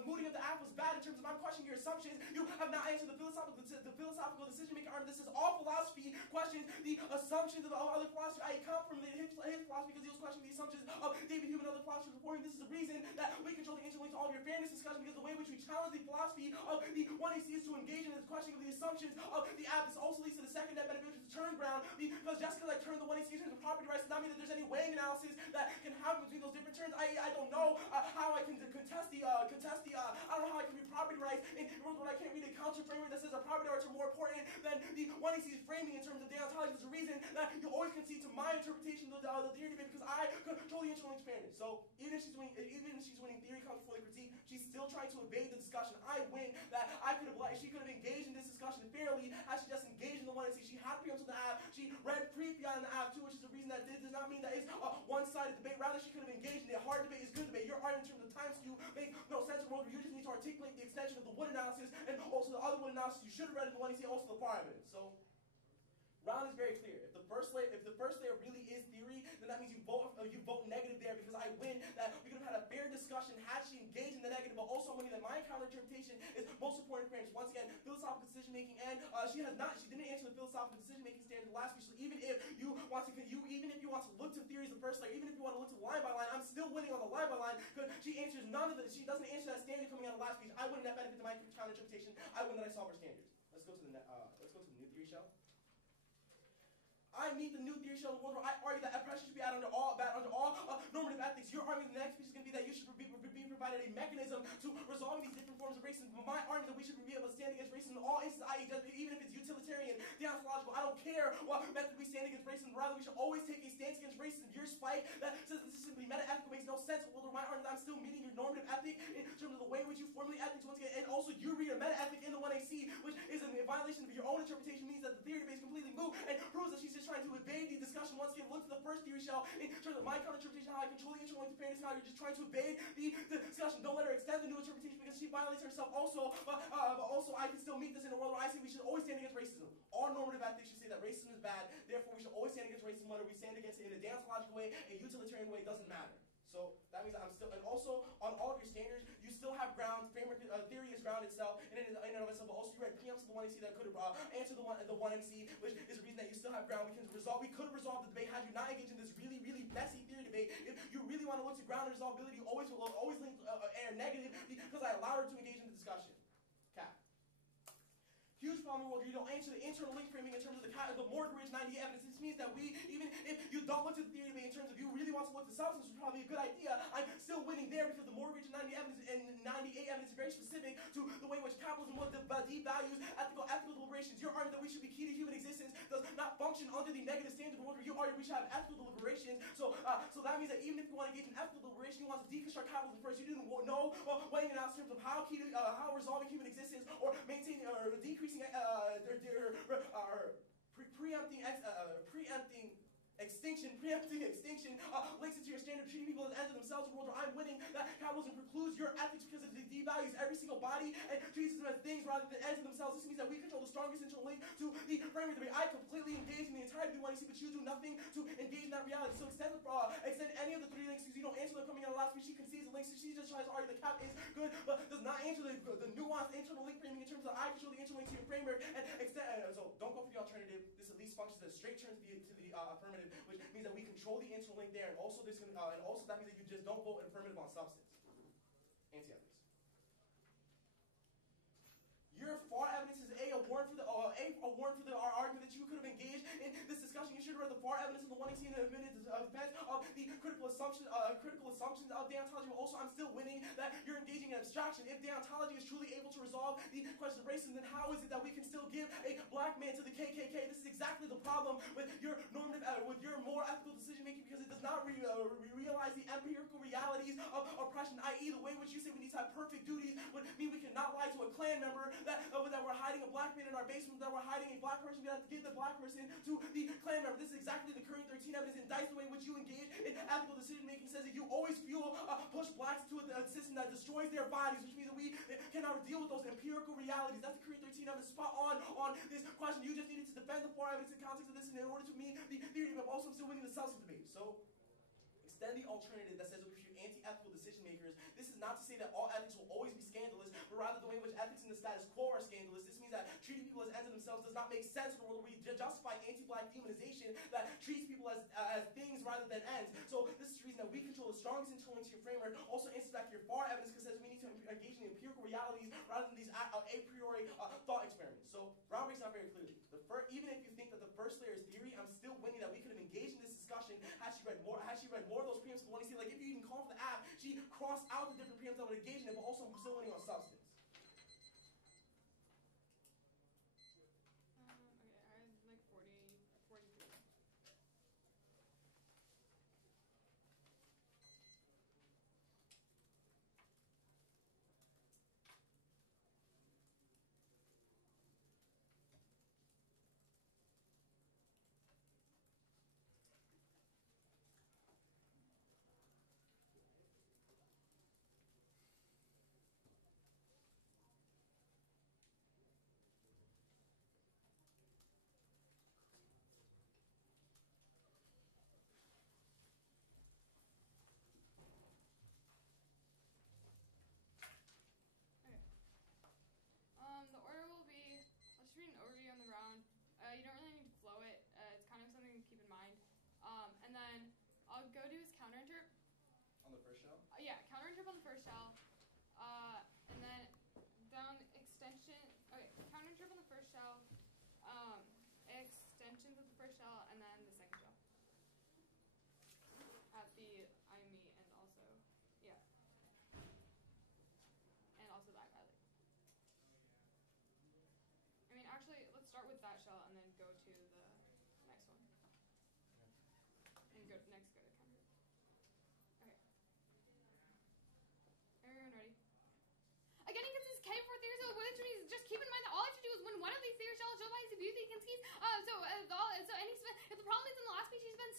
mooting of the app was bad in terms of I'm questioning your assumptions. You have not answered the philosophical decision-making argument. This is all philosophy questions, the assumptions of other philosophers. I come from his philosophy because he was questioning the assumptions of David Hume and other philosophers before him. This is the reason that we control the interlink to all of your fairness discussion because the way in which we challenge the philosophy of the 1AC is to engage in the questioning of the assumptions of the app. This also leads to the second net benefit, which is the turn ground. Because just because I turn the 1AC in terms of property rights does not mean that there's any weighing analysis that can happen between those different turns. I don't know how I can contest the I don't know how I can read property rights in words where I can't read a counter framework that says our property rights are more important than the 1AC's framing in terms of deontology. There's a reason that you always concede to my interpretation of the theory debate because I control the interlinked fairness. So even if she's winning theory comes before the critique, she's still trying to evade the discussion. I win that she could have engaged in this discussion fairly as she just engaged in the 1AC. She had preempts on the app. She read pre-PI in the app too, which is the reason that this does not mean that it's a one-sided debate. Rather, she could have engaged in it. Hard debate is good debate. Your argument in terms of time skew makes no sense in a world where you just need to articulate the extension of the Wood analysis and also the other Wood analysis you should have read in the 1AC, also the far evidence. So round is very clear. If the first layer really is theory, then that means you vote negative there because I win that we could have had a fair discussion had she engaged in the negative, but also winning that my counter interpretation is most important for Once again, philosophical decision making, and she didn't answer the philosophical decision making standard last week. So even if you want to look to theories the first layer, even if you want to look to line by line, I'm still winning on the line by line because she doesn't answer that standard coming out of last speech. I win that benefit to my counter interpretation. I win that I solve her standards. Let's go to the new theory shell. I meet the new theory shell in the world where I argue that oppression should be bad under all normative ethics. Your argument in the next speech is going to be that you should be provided a mechanism to resolve these different forms of racism. But my argument that we should be able to stand against racism in all instances, i.e. even if it's utilitarian, deontological, I don't care what method we stand against racism. Rather, we should always take a stance against racism. Your spike that says this is simply meta-ethical makes no sense. Well, my argument, I'm still meeting your normative ethic in terms of the way in which you formulate ethics once again, and also you read a meta-ethic in the 1AC, which is a violation of your own interpretation, means that the theory debate is completely moot, and proves that she's just trying to evade the discussion once again. Look to the first theory shell in terms of my counter-interpretation, how I control the interlinked fairness, now you're just trying to evade the discussion. Don't let her extend the new interpretation because she violates herself also, but also I can still meet this in a world where I say we should always stand against racism. All normative ethics should say that racism is bad, therefore we should always stand against racism, whether we stand against it in a deontological way, a utilitarian way, it doesn't matter. So that means that I'm still, and also on all of your standards, you still have ground. Framework theory is ground itself in and of itself. But also you read preempts of the 1MC that could answer the 1MC, which is a reason that you still have ground. We could have resolved the debate had you not engaged in this really, really messy theory debate. If you really want to look to ground and resolvability, you always link air negative because I allowed her to engage in the discussion. Cap. Huge problem in the world. You don't answer the internal link framing in terms of the mortgage 98 evidence. This means that we, even if you don't look to the theory debate in terms of you really want to look to substance, which is probably a good idea, I'm still winning there because the mortgage 90 evidence and 98 evidence is very specific to the way in which capitalism devalues ethical deliberations. Your argument that we should be key to human existence does not function under the negative standard order. You argue we should have ethical deliberations. So that means that even if you want to engage in ethical deliberation, you want to deconstruct capitalism first. You didn't know weighing it out in terms of how resolving human existence or maintaining or decreasing preempting extinction links it to your standard treating people as ends of themselves, a world where I'm winning, that capitalism precludes your ethics because it devalues every single body and treats them as things rather than ends of themselves. This means that we control the strongest internal link to the framework debate. I completely engage in the entirety of the 1AC, but you do nothing to engage in that reality. So extend any of the three links because you don't answer them coming out of last week. She concedes the links, so she just tries to argue the cap is good, but does not answer the nuanced internal link framing in terms of I control the internal link to your framework and extend. So don't go for the alternative. This at least functions as a straight turn to the affirmative, which means that we control the internal link there, and also that means that you just don't vote affirmative on substance. Anti-ethics. Your far evidence is a warrant for our argument that you could have engaged in this discussion. You should have read the far evidence of the 118 and admitted defense of the critical assumptions of deontology. But also, I'm still winning that you're engaging in abstraction. If deontology is truly able to resolve the question of racism, then how is it that we can still give a black man to the KKK? This is exactly the problem with your normative, with your more ethical decision making, because it does not realize the empirical realities of oppression. I.e., the way in which you say we need to have perfect duties would mean we cannot lie to a Klan member that we're hiding a black man in our basement, that we're hiding a black person. We have to give the black person to the Klan member. This is exactly the current 13 evidence indicts the way in which you engage in ethical decision making. Says that you always push blacks to a system that destroys their bodies, which means that we cannot deal with those empirical realities. That's the current 13 evidence spot on this question. You just needed to defend the far evidence in context of this, and in order to meet the theory, but also still winning the substance debate. So extend the alternative that says, if you're anti-ethical decision makers, this is not to say that all ethics will always be scandalous, but rather the way in which ethics in the status quo are scandalous. This means that treating people as ends in themselves does not make sense in a world where we justify anti-black demonization that treats people as things rather than ends. So this is the reason that we control the strongest internal link to your framework. Also answers back to your far evidence because it says we need to engage in the empirical realities rather than these a priori thought experiments. So ground breaks not very clearly. Even if you think that the first layer is theory, I'm still winning that we could have engaged in this discussion had she read more of those preempts. But when you see, like, if you even call for the app, she crossed out the different preempts that would engage in it, but also I'm still winning on substance. Okay, I had like 43. The order will be, I'll just read an overview on the round. You don't really need to flow it. It's kind of something to keep in mind. And then I'll go to his counterinterp. On the first shell? Yeah, counterinterp on the first shell. And then down extension, okay, counterinterp on the first shell, extensions of the first shell, and then the second shell. At the IME and also, yeah. And also that guy. I mean, actually, let's start with that shell and then go to the next one. And go to counter. Okay.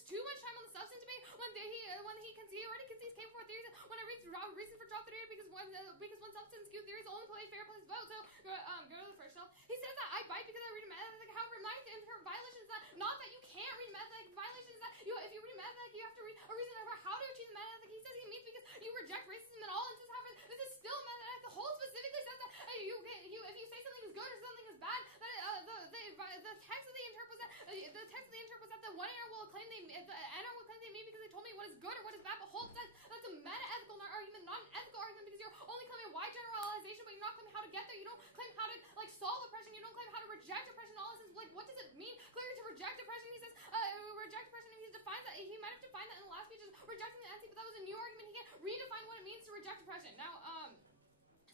too much time on the substance debate when he already concedes K4 theories. When I read reason for drop theory because one substance Q theory is the only fair place to vote. So go to the first shelf. He says that I bite because I read a method. However, my violation is that not that you can't read method. Violation is that if you read method, you have to read a reason for how to achieve the method. He says he means because you reject racism and all instances happen. This is still method. The whole specifically says that if you say something is good or something is bad, that the text of the interpret was that the one error will claim the NR will claim they mean because they told me what is good or what is bad. But whole says that's a meta-ethical argument, not an ethical argument, because you're only claiming wide generalization, but you're not claiming how to get there. You don't claim how to solve oppression. You don't claim how to reject oppression. All this is what does it mean? Clearly to reject oppression, he says reject oppression. He defines that. He might have defined that in the last speech as rejecting the NC, but that was a new argument. He can't redefine what it means to reject oppression. Now,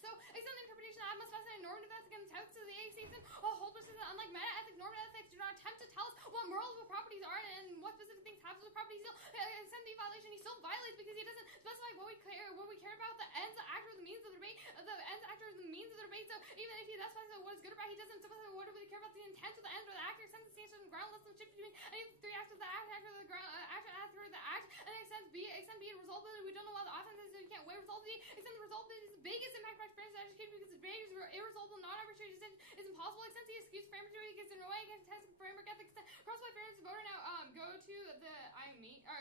so, extend the interpretation that must specify normative ethic and text of the AC system. Whole person, unlike meta-ethic, normative ethics do not attempt to tell us what moral properties are and what specific things have those properties. Still, extend the violation, he still violates because he doesn't specify what we care about. The ends, the actor, the means of the debate. The ends, the actor, the means of the debate. So, even if he specifies what is good or bad, he doesn't specify what do we care about the intent of the end or the actor. Extends the station ground less than shift between any of the three acts of the act, actor of the ground, actor of the act, and then extends B resolvability. We don't know what the offense is, so you can't weigh resolvability. Extend the resolvability is the biggest impact by friends education because it's very irresolvable, non-arbitrary decision is impossible. Extends the excuse framework theory gets in a way against test framework ethics. Cross by fairness voter. Now go to the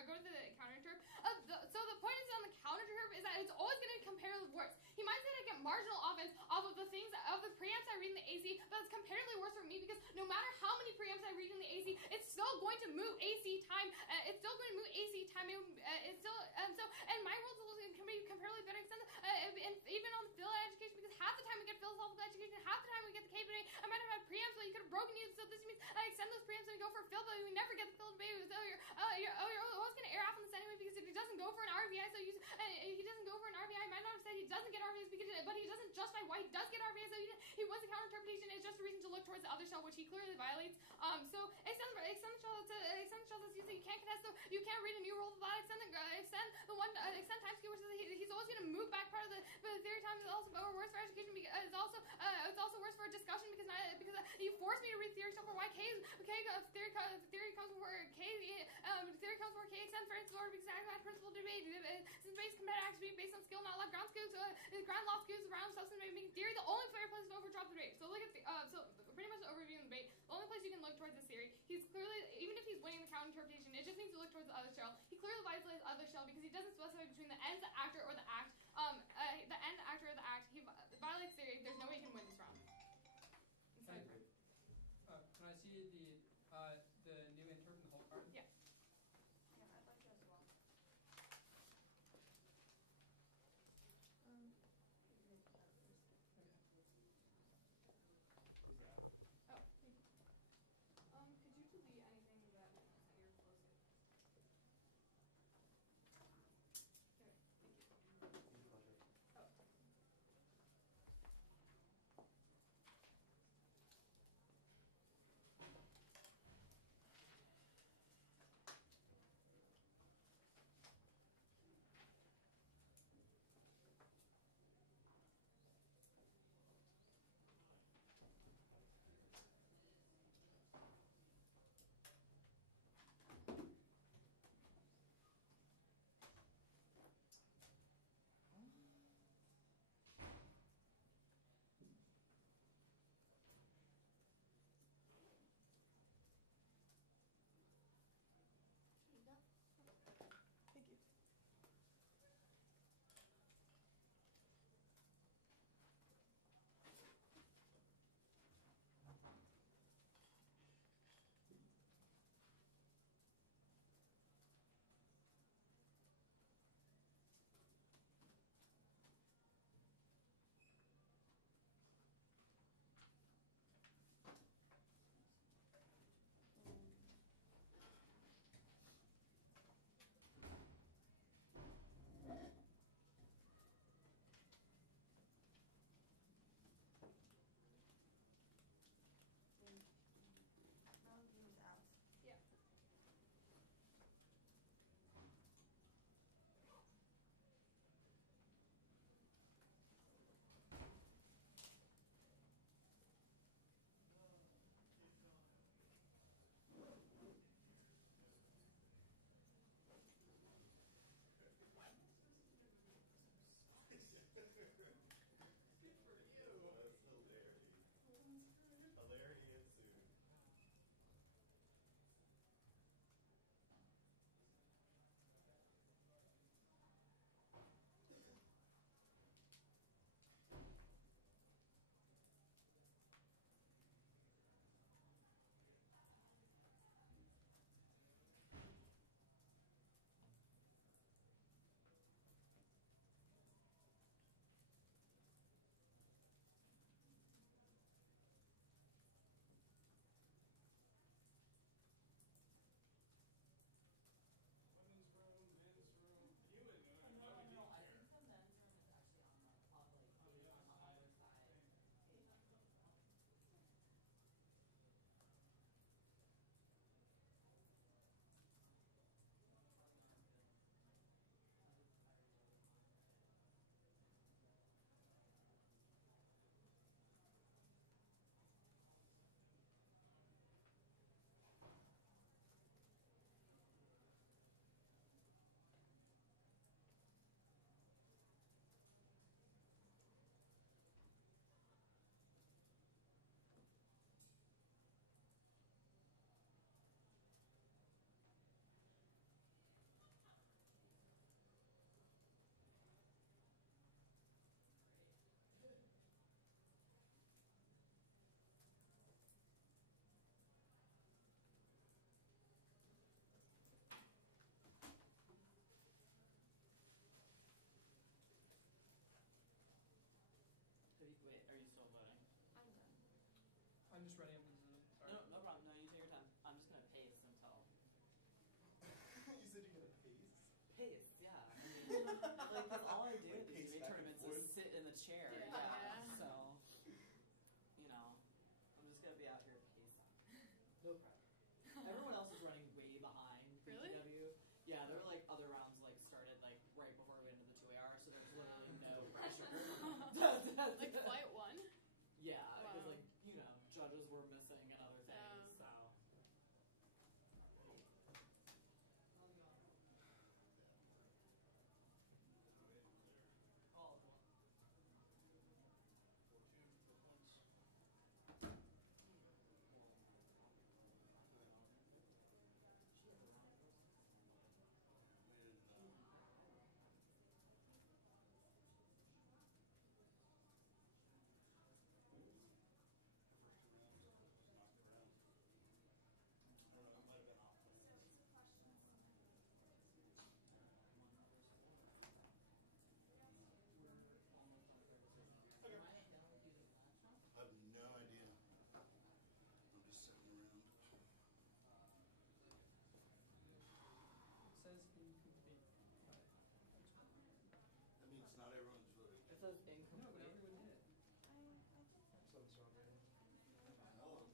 go to the counter-interp. So the point is on the counter-interp is that it's always going to compare with worse. He might say I get marginal offense off of the things of the preamps I read in the AC, but it's comparatively worse for me because no matter how many preamps I read in the AC, it's still going to move AC time. It's still going to move AC time. It's still and my rules can be comparatively better. Extend and even on the field education because half the time we get philosophical education, half the time we get the K debate. I might have had preamps, but you could have broken you. So this means I extend those preamps and we go for a field, but we never get the field debate. So you're always going to err off on this anyway because if he doesn't go for an RVI, so he doesn't go for an RVI. I might not have said he doesn't get RVIs but he doesn't justify why he does get RVIs. So he wants a counter interpretation. It's just a reason to look towards the other shell, which he clearly violates. So extend the shell that's used. You can't contest. So you can't read a new rule of law. Extend time skew, which is he's always going to move back part of the theory time is also worse for education because it's also worse for discussion because you force me to read theory stuff for why theory comes before K extend for its order because I have principle debate since base combat acts being based on skill not left ground skews ground loft skews around substance making theory the only fair place to go for drop the debate. So look at so pretty much overviewing the debate. The only place you can look towards this theory, he's clearly even if he's winning the counter interpretation, it just means to look towards the other shell. He clearly violates the other shell because he doesn't specify between the ends, the actor, or the act. The end, the actor, or the act. He violates theory. There's no way he can win this round. Can I see the new interp in the whole card? Yeah. Yeah, I'd like to as well. Who's the I'm just writing up these. Sorry. No problem. No, you take your time. I'm just gonna pace until. You said you're gonna pace? Pace, yeah. I mean, like, cause all I do Like at these pace debate back and tournaments forth? is sit in the chair. Yeah. So, you know, I'm just gonna be out here pacing. No pressure. Everyone else is running way behind Really? BTW. Yeah, there were like other rounds like started like right before we ended the 2 hour, so there's literally no pressure. Like flight 1? Yeah, because Wow. like, you know, judges were missing and other things, so. I have no idea. I'm just sitting around. It says incomplete. That means not everyone's voting. It says No, but incomplete. everyone did it. Something's wrong there. Hello.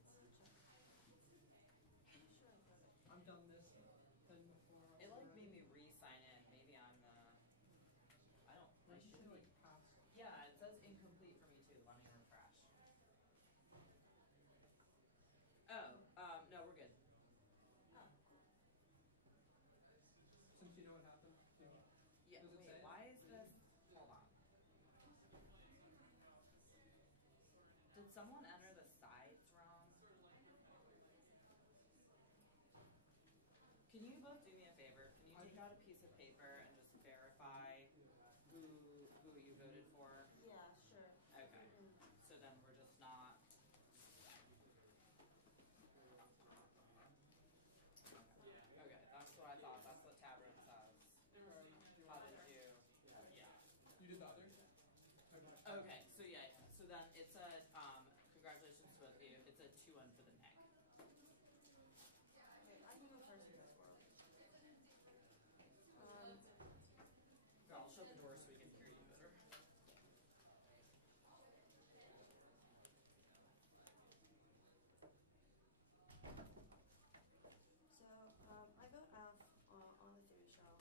I've done this thing before. It like made me re-sign in. Maybe I'm the. I don't. I Like, you should should be. like pass. Yeah, it says incomplete for me too. Let me refresh. Oh, no, we're good. Oh. Since you know what happened. Yeah. Does it Wait. say it? Why is this? Hold on. Did someone enter the sides wrong? Can you both do me a favor? Can you take out a piece of paper and just verify who you voted for? Yeah, sure. Okay. So then we're just not. Okay, that's what I thought. That's what tab room says. How did you? Yeah. You did the others? Okay. Okay, so yeah, so then it's a congratulations to both of you. It's a 2-1 for the neg. Okay, I can go first if that's works. Here, I'll shut the door so we can hear you better. So, I vote F on the theory show.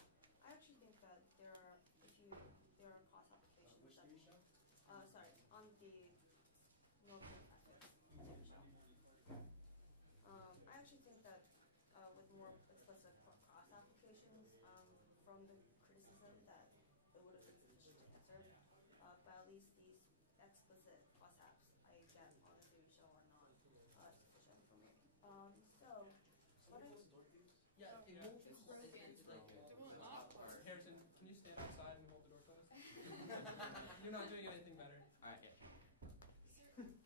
I actually think that there are cross applications. Which that, theory show? Sorry, on the military ethics theory show. I actually think that with more explicit cross applications from the criticism that it would have been sufficient to answer. But at least these explicit cross apps I get on the theory show are not sufficient for me. So, what Somebody I close the door, please. Yeah, Yeah. it's like It will not work. Harrison, can you stand outside and hold the door closed? You're not doing anything better. Alright, yeah.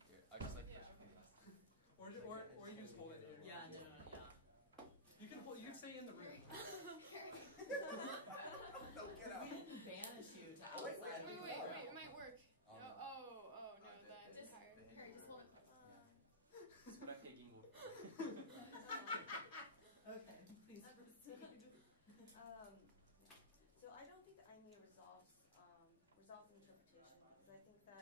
Here, I just like push me last time. Or you just hold it here. yeah, no, yeah. You can hold. You can stay in the room. No, get out. We didn't banish you to Wait, outside. Wait, We wait, voted. wait, it might work. Oh, No, no. oh, no, The- that's the- higher. the Harry, just hold it. That's what I pay Gingold for. Okay, please proceed. So I don't think that I need resolves interpretation because I think that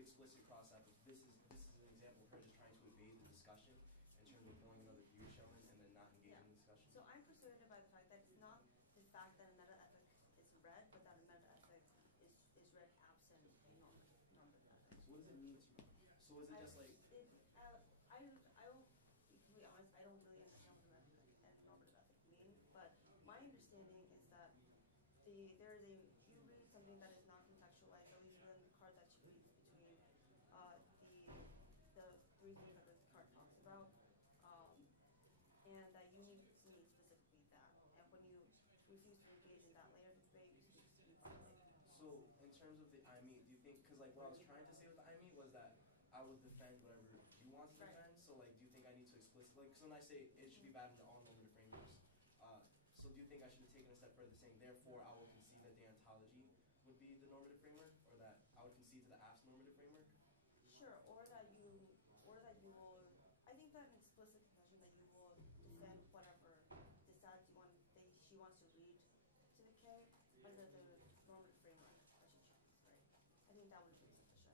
the explicit cross-app, this is an example of her just trying to evade the discussion in terms of throwing another theory shell in and then not engaging in the discussion? So I'm persuaded by the fact that it's not the fact that a meta-ethic is read, but that a meta-ethic is read absent a normative ethic. So what does it mean to you? So is it just like... I will be completely honest, I don't really understand what normative ethic mean, but my understanding is that you read something that is not contextualized, at least within the card that you read between the three things that the card talks about, and that you need specifically that. And when you refuse to engage in that layer of debate, you speak to So in terms of the I me, do you think, because like what I was trying to say with the I me was that I would defend whatever you want to defend, so like do you think I need to explicitly, because when I say it should be bad into all normative frameworks, so do you think I should have taken a step further saying therefore I will concede that the ontology would be the normative framework, or that I would concede to the apps normative framework? Sure, or that you will, I think that an explicit confession that you will defend whatever decides she wants to read to the K under the normative framework that she chose, right? I think that would be sufficient.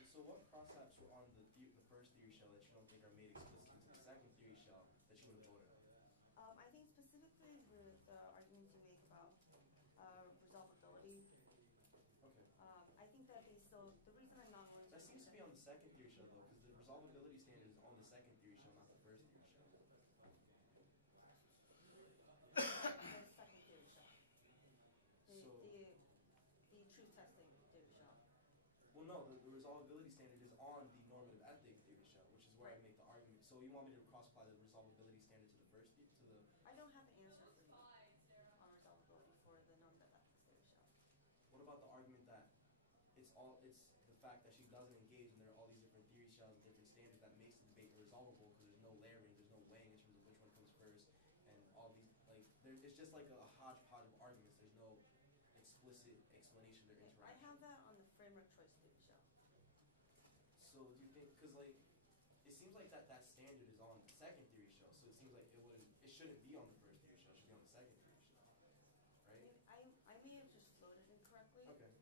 And so what cross-apps were on the first theory shell that you don't think are made explicit to the second theory shell that you would have voted on? I think specifically the arguments you make about resolvability. Okay. I think that the reason I'm not willing to... That seems to be on the second theory shell though, because the resolvability standard is on the second theory shell, not the first theory shell. The second theory shell. The truth testing theory shell. Well, no, the resolvability standard is on the normative ethic theory shell, which is where I make the argument. So you want me to cross-apply the resolvability standard to the first I don't have the answer for you on resolvability for the normative ethics theory shell. What about the argument that it's the fact that she doesn't engage and there are all these different theory shells and different standards that makes the debate irresolvable because there's no layering, there's no weighing in terms of which one comes first, and all these it's just like a hodgepodge of arguments. There's no explicit explanation of their interaction. I have that on the framework choice theory shell. So do you think, because like it seems like that standard is on the second theory shell, so it seems like it shouldn't be on the first theory shell, it should be on the second theory shell, right? I may have just floated incorrectly. Okay.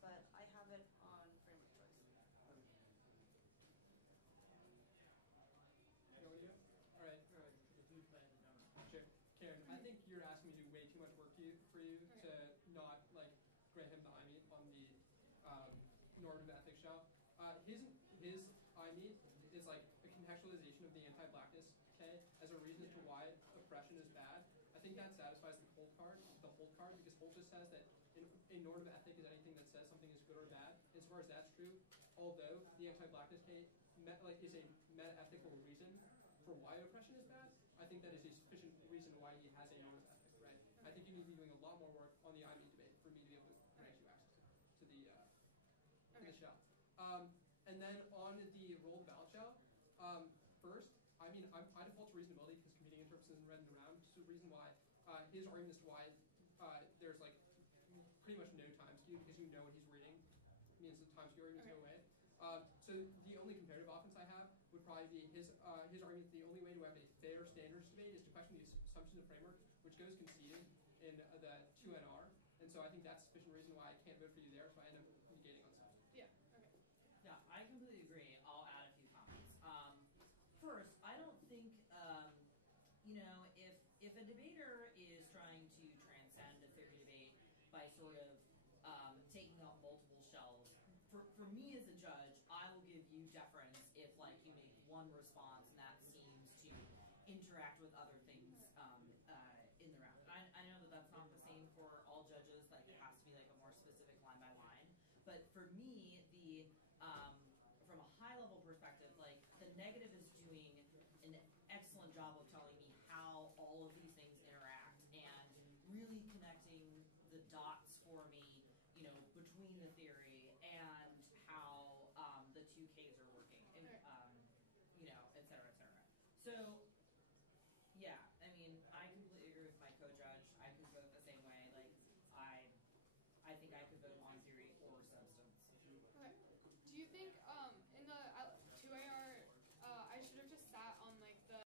But I have it on framework choice. Okay. All right. Sure. Karen, I think you're asking me to do way too much work for you to not like grant him the I mean on the normative ethics shell. His I mean is like a contextualization of the anti-blackness as a reason as to why oppression is bad. I think that satisfies the whole card, because Holt just says that a normative ethic is anything that says something is good or bad. As far as that's true, although the anti-blackness is a meta-ethical reason for why oppression is bad, I think that is a sufficient reason why he has a normative ethic, right? I think you need to be doing a lot more work on the I mean debate for me to be able to grant you access to the shell. And then on the rolled ballot shell, first, I mean, I default to reasonability because competing interest isn't read and around. So the reason why, his argument as to why there's like pretty much no time skew because you know what he's reading means the time skew arguments go away. So the only comparative offense I have would probably be his argument that the only way to have a fair standards debate is to question the assumptions of framework, which goes conceded in the 2NR. And so I think that's sufficient reason why I can't vote for you there, so I end up negating on stuff. Yeah, okay. Yeah, I completely agree. I'll add a few comments. First, I don't think, if a debater is trying to transcend a theory debate by sort of taking up multiple shells, for me as a judge, I will give you deference if like you make one response and that seems to interact with other things in the round. I know that that's not the same for all judges, like it has to be like a more specific line by line. But for me, from a high level perspective, like the negative is doing an excellent job of telling me how all of these things interact and really connecting the dots for me, between the theory and how the two Ks are working, and, et cetera, et cetera. So